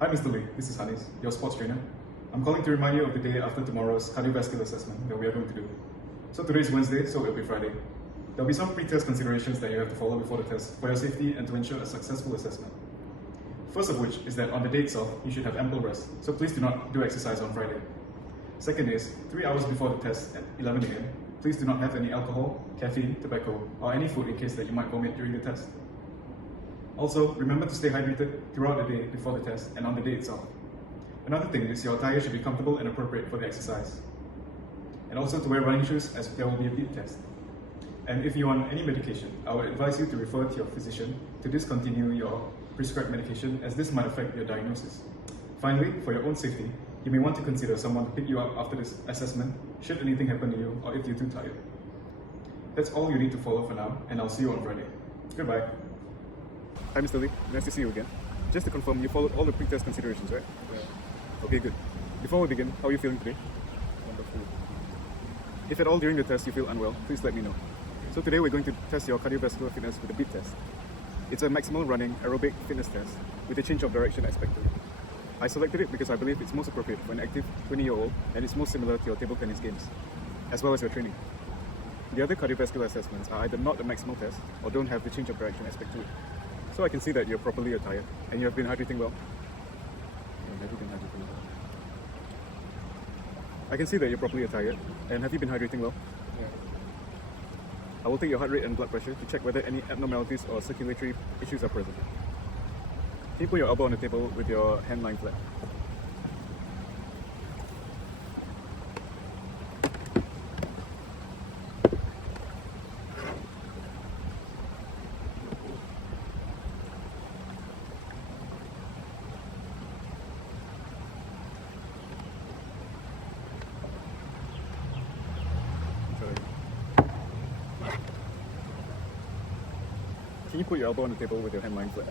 Hi Mr. Lee, this is Hanis, your sports trainer. I'm calling to remind you of the day after tomorrow's cardiovascular assessment that we are going to do. So today is Wednesday, so it will be Friday. There will be some pre-test considerations that you have to follow before the test for your safety and to ensure a successful assessment. First of which is that on the day itself, you should have ample rest, so please do not do exercise on Friday. Second is, 3 hours before the test at 11 AM, please do not have any alcohol, caffeine, tobacco, or any food in case that you might vomit during the test. Also, remember to stay hydrated throughout the day before the test and on the day itself. Another thing is your attire should be comfortable and appropriate for the exercise. And also to wear running shoes as there will be a beep test. And if you're on any medication, I would advise you to refer to your physician to discontinue your prescribed medication as this might affect your diagnosis. Finally, for your own safety, you may want to consider someone to pick you up after this assessment should anything happen to you or if you're too tired. That's all you need to follow for now, and I'll see you on Friday. Goodbye. Hi Mr. Lee, nice to see you again. Just to confirm, you followed all the pre-test considerations, right? Yeah. Okay, good. Before we begin, how are you feeling today? Wonderful. If at all during the test you feel unwell, please let me know. So today we're going to test your cardiovascular fitness with a beep test. It's a maximal running aerobic fitness test with a change of direction expected. I selected it because I believe it's most appropriate for an active 20-year-old and it's most similar to your table tennis games, as well as your training. The other cardiovascular assessments are either not a maximal test or don't have the change of direction aspect to it. So I can see that you're properly attired and you have been hydrating well. Have you been hydrating well? I can see that you're properly attired and have you been hydrating well? Yeah. I will take your heart rate and blood pressure to check whether any abnormalities or circulatory issues are present. Can you put your elbow on the table with your hand lying flat? Can you put your elbow on the table with your hand lying flat?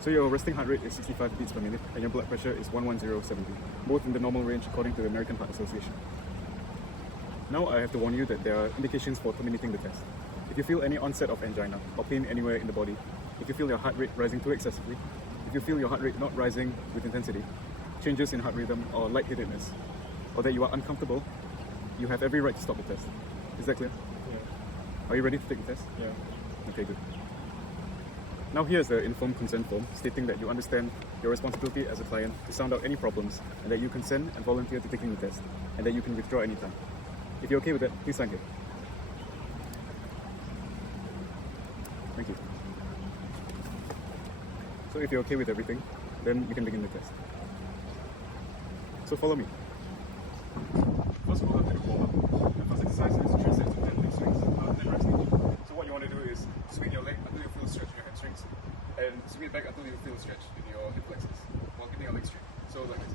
So your resting heart rate is 65 beats per minute and your blood pressure is 110/70, both in the normal range according to the American Heart Association. Now I have to warn you that there are indications for terminating the test. If you feel any onset of angina or pain anywhere in the body, if you feel your heart rate rising too excessively, if you feel your heart rate not rising with intensity, changes in heart rhythm or lightheadedness, or that you are uncomfortable, you have every right to stop the test. Is that clear? Yeah. Are you ready to take the test? Yeah. Okay, good. Now here's the informed consent form stating that you understand your responsibility as a client to sound out any problems and that you consent and volunteer to taking the test and that you can withdraw anytime. If you're okay with that, please sign here. Thank you. So if you're okay with everything, then you can begin the test. So follow me. First we'll go to the warm-up. The first exercise is 3 sets of 10 leg swings, 10 reps each. So what you want to do is swing your leg until you feel a stretch in your hamstrings and swing it back until you feel a stretch in your hip flexors while keeping your legs straight. So like this.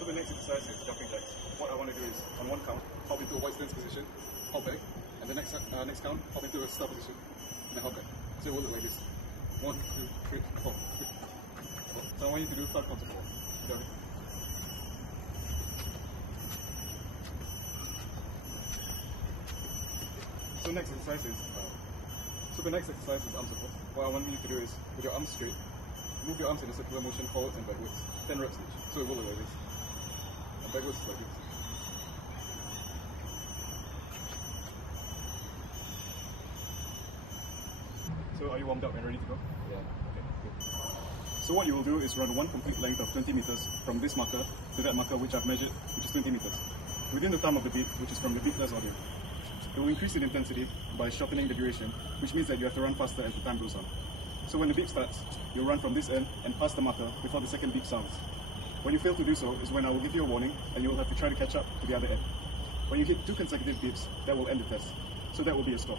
So the next exercise is jumping jacks. What I want to do is, on one count, hop into a wide stance position, hop back, and the next count, hop into a start position, and then hop back. So it will look like this. 1, 2, 3, 4. So I want you to do 5 counts of 4. Got it? So the next exercise is arm support. What I want you to do is, with your arms straight, move your arms in a circular motion forwards and backwards. 10 reps each. So it will look like this. And backwards is like this. So are you warmed up and ready to go? Yeah. Okay, good. So what you will do is run one complete length of 20 meters from this marker to that marker which I've measured, which is 20 meters, within the time of the beat, which is from the beat plus audio. It will increase in intensity by shortening the duration, which means that you have to run faster as the time goes on. So when the beep starts, you'll run from this end and past the marker before the second beep sounds. When you fail to do so is when I will give you a warning and you will have to try to catch up to the other end. When you hit 2 consecutive beeps, that will end the test. So that will be a stop.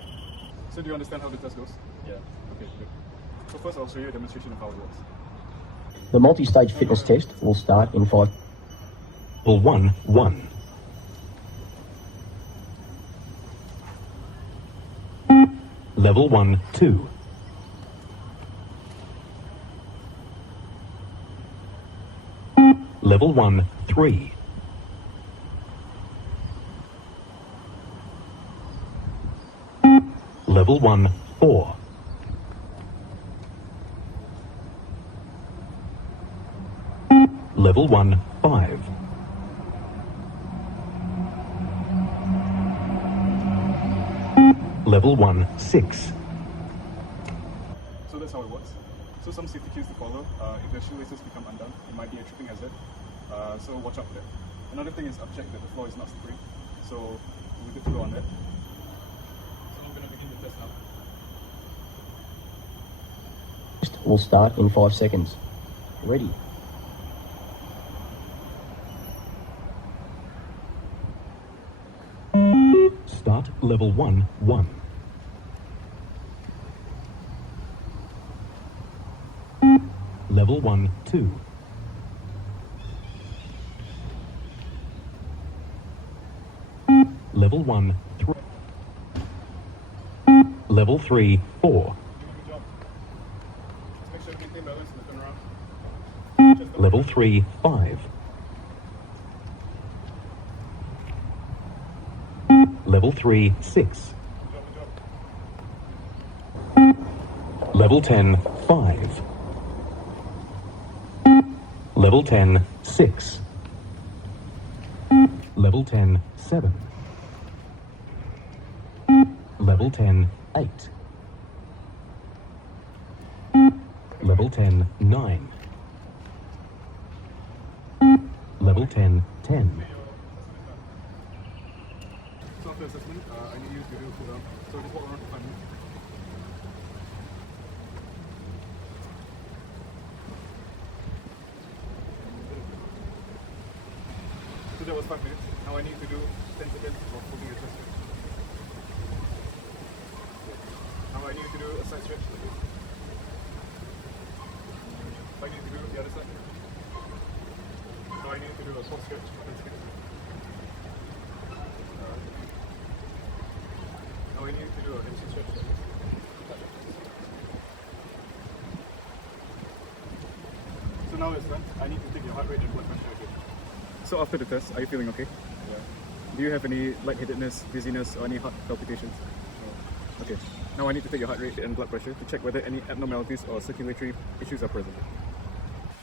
So do you understand how the test goes? Yeah. Okay, good. So first I'll show you a demonstration of how it works. The multi-stage fitness test will start in 5. Level 1, 1. Level 1, 2. Level 1, 3. Level 1, 4. Level 1, 5. Level 1, 6. So that's how it works. So some safety cues to follow. If your shoelaces become undone, it might be a tripping hazard. So watch out for that. Another thing is I've checked that the floor is not slippery. So we're good to go on that. So I'm going to begin the test now. Will start in 5 seconds. Ready. Start level 1, 1. Level 1, 2. Level 1, 3. Level 3, 4. Good job. Just make sure to maintain balance and turn around. Level 3, 5. Level 3, 6. Level 10, 5. Level 10, 6. Level 10, 7. Level 10, 8. Level 10, 9. Level 10, 10. So after assessment, I need you to do a cool down. So just walk around for 5 minutes. So that was 5 minutes. Now I need to do 10 seconds of holding your chest stretch. Now I need to do a side stretch like this. I need to do the other side. Now I need to do a soft stretch for 10 seconds. Now I need to do a hamstring stretch like this. So now it's done. I need to take your heart rate and blood pressure again. So after the test, are you feeling okay? Yeah. Do you have any lightheadedness, dizziness, or any heart palpitations? No. Okay. Now I need to take your heart rate and blood pressure to check whether any abnormalities or circulatory issues are present.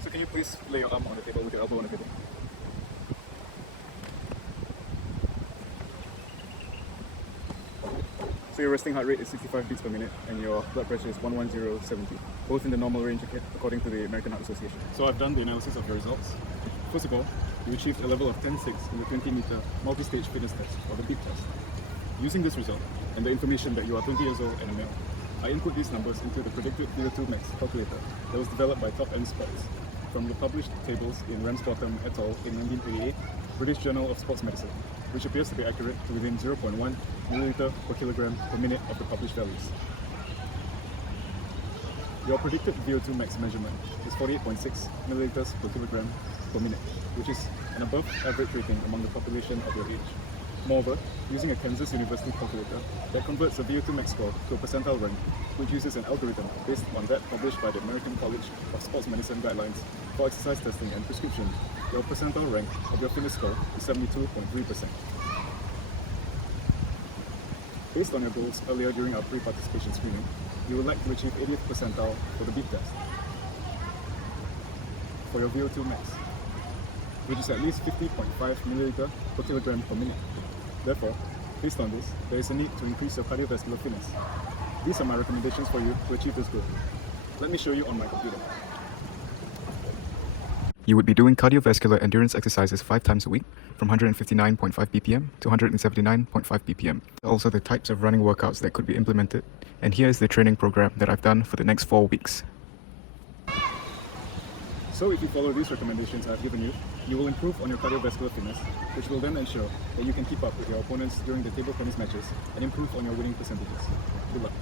So can you please lay your arm on the table with your elbow on the table? So your resting heart rate is 65 beats per minute and your blood pressure is 110/70, both in the normal range according to the American Heart Association. So I've done the analysis of your results. First of all, you achieved a level of 10.6 in the 20-meter multi-stage fitness test, or the BEAT test. Using this result and the information that you are 20 years old and a male, I input these numbers into the predicted VO2 max calculator that was developed by top-end sports from the published tables in Ramsbottom et al. In 1988, British Journal of Sports Medicine, which appears to be accurate to within 0.1 milliliter per kilogram per minute of the published values. Your predicted VO2 max measurement is 48.6 milliliters per kilogram per minute, which is an above average rating among the population of your age. Moreover, using a Kansas University calculator that converts a VO2 max score to a percentile rank, which uses an algorithm based on that published by the American College of Sports Medicine guidelines for exercise testing and prescription, your percentile rank of your fitness score is 72.3%. Based on your goals earlier during our pre-participation screening, you would like to achieve 80th percentile for the BEAT test for your VO2 max, which is at least 50.5 milliliter per kilogram per minute. Therefore, based on this, there is a need to increase your cardiovascular fitness. These are my recommendations for you to achieve this goal. Let me show you on my computer. You would be doing cardiovascular endurance exercises 5 times a week from 159.5 BPM to 179.5 BPM. Also the types of running workouts that could be implemented. And here is the training program that I've done for the next 4 weeks. So if you follow these recommendations I've given you, you will improve on your cardiovascular fitness, which will then ensure that you can keep up with your opponents during the table tennis matches and improve on your winning percentages. Good luck.